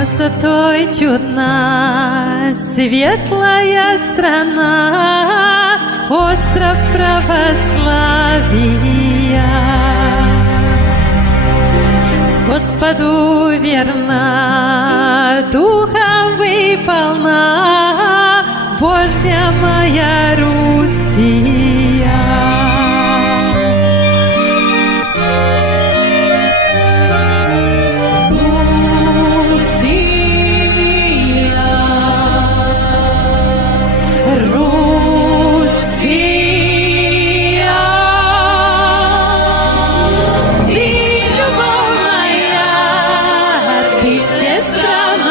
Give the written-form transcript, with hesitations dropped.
Красотой чудна, светлая страна, остров православия. Господу верна, духом вы полна, Божья моя Руссия. Сестра